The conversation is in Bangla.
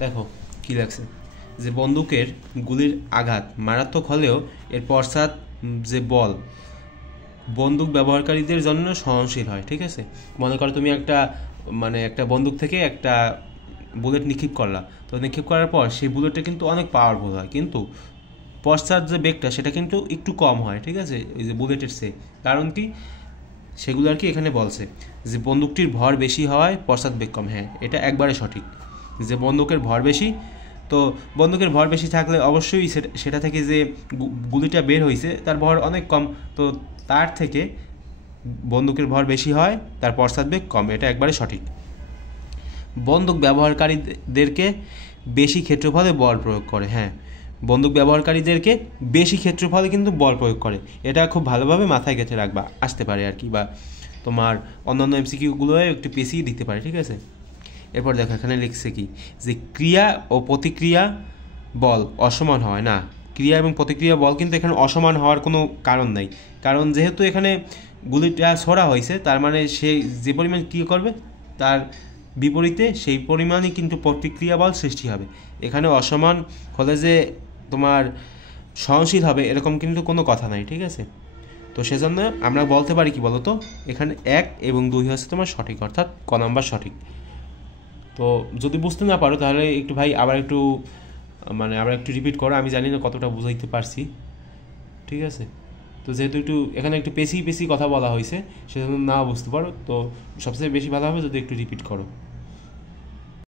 দেখো কি লাগছে, যে বন্দুকের গুলির আঘাত মারাত্মক হলেও এর পশ্চাৎ যে বল বন্দুক ব্যবহারকারীদের জন্য সহনশীল হয়। ঠিক আছে, মনে করো তুমি একটা বন্দুক থেকে একটা বুলেট নিক্ষেপ করলা, তো নিক্ষেপ করার পর সেই বুলেটটা কিন্তু অনেক পাওয়ারফুল হয়, কিন্তু পশ্চাৎ যে বেগটা সেটা কিন্তু একটু কম হয়। ঠিক আছে, ওই যে বুলেটের চেয়ে। কারণ কি, সেগুলো আর কি এখানে বলছে যে বন্দুকটির ভর বেশি হওয়ায় পশ্চাৎ বেগ কম। হ্যাঁ, এটা একবারে সঠিক, যে বন্দুকের ভর বেশি, তো বন্দুকের ভর বেশি থাকলে অবশ্যই সেটা থেকে যে গুলিটা বের হয়েছে তার ভর অনেক কম, তো তার থেকে বন্দুকের ভর বেশি হয়, তার পশ্চাৎ বেগ কম। এটা একবারে সঠিক। বন্দুক ব্যবহারকারীদেরকে বেশি ক্ষেত্রফলে বল প্রয়োগ করে। হ্যাঁ, বন্দুক ব্যবহারকারীদেরকে বেশি ক্ষেত্রফলে কিন্তু বল প্রয়োগ করে। এটা খুব ভালোভাবে মাথায় গেঁথে রাখবা, আসতে পারে আর কি, বা তোমার অন্যান্য এমসিকিউগুলো একটু পেছিয়ে দিতে পারে। ঠিক আছে, এরপর দেখো এখানে লিখছে কি, যে ক্রিয়া ও প্রতিক্রিয়া বল অসমান হয় না। ক্রিয়া এবং প্রতিক্রিয়া বল কিন্তু এখানে অসমান হওয়ার কোনো কারণ নাই, কারণ যেহেতু এখানে গুলিটা ছোড়া হয়েছে, তার মানে সে যে পরিমাণ ক্রিয়া করবে তার বিপরীতে সেই পরিমাণই কিন্তু প্রতিক্রিয়া বল সৃষ্টি হবে। এখানে অসমান হলে যে তোমার সহনশীল হবে এরকম কিন্তু কোনো কথা নাই। ঠিক আছে, তো সেজন্য আমরা বলতে পারি কি বলতো, এখানে 1 এবং 2 হচ্ছে তোমার সঠিক, অর্থাৎ ক নাম্বার সঠিক। তো যদি বুঝতে না পারো তাহলে একটু ভাই আবার একটু রিপিট করো, আমি জানি না কতটা বুঝাইতে পারছি। ঠিক আছে, তো যেহেতু এখানে একটু পেছি কথা বলা হয়েছে, সেজন্য না বুঝতে পারো, তো সবচেয়ে বেশি ভালো হবে যদি একটু রিপিট করো।